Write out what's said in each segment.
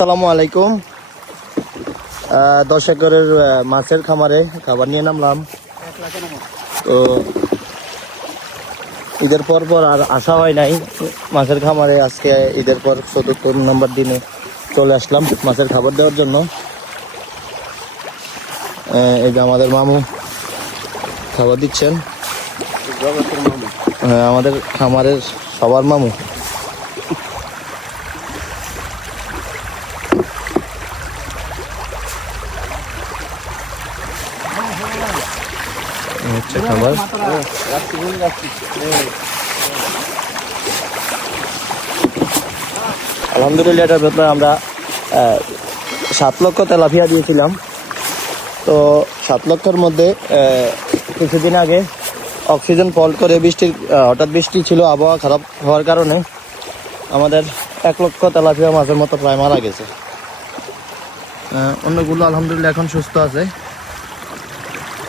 আসসালামু আলাইকুম। 10 একরের মাছের খামারে খাবার নিয়ে নামলাম। তো ঈদের পর আর আসা হয় নাই মাছের খামারে। আজকে ঈদের পর ৭৪ নম্বর দিনে চলে আসলাম মাছের খাবার দেওয়ার জন্য। এই যে আমাদের মামু খাবার দিচ্ছেন। আমাদের খামারের সবার মামু। হচ্ছে খাবার। আলহামদুলিল্লাহ এটার ভেতরে আমরা 7 লক্ষ তেলাপিয়া দিয়েছিলাম। তো 7 লক্ষের মধ্যে কিছুদিন আগে অক্সিজেন ফল্ট করে হঠাৎ বৃষ্টি ছিল, আবহাওয়া খারাপ হওয়ার কারণে আমাদের 1 লক্ষ তেলাপিয়া মাছের মতো প্রায় মারা গেছে। অন্যগুলো আলহামদুলিল্লাহ এখন সুস্থ আছে।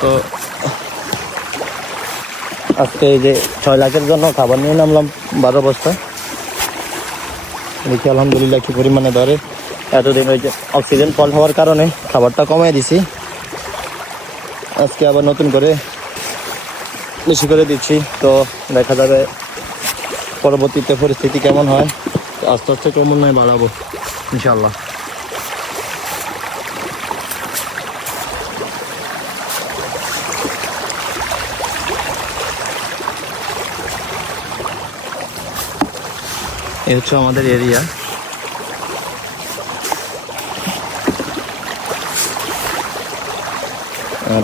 তো আজকে এই যে 6 লাখের জন্য খাবার নিয়ে নামলাম 12 বস্তা। দেখি আলহামদুলিল্লাহ কি পরিমাণে ধরে। এতদিন ওই যে অক্সিজেন ফল্ট হওয়ার কারণে খাবারটা কমিয়ে দিছি, আজকে আবার নতুন করে বেশি করে দিচ্ছি। তো দেখা যাবে পরবর্তীতে পরিস্থিতি কেমন হয়। আস্তে আস্তে ক্রমান্বয়ে বাড়াবো ইনশাল্লাহ। এই হচ্ছে আমাদের এরিয়া।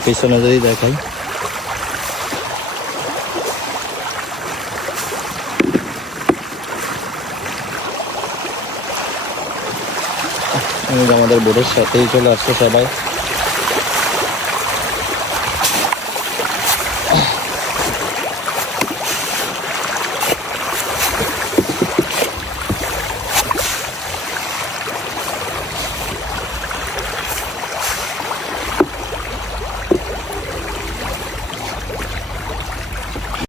পিছনে যদি দেখাই, আমাদের বোর্ডের সাথেই চলে আসছে সবাই।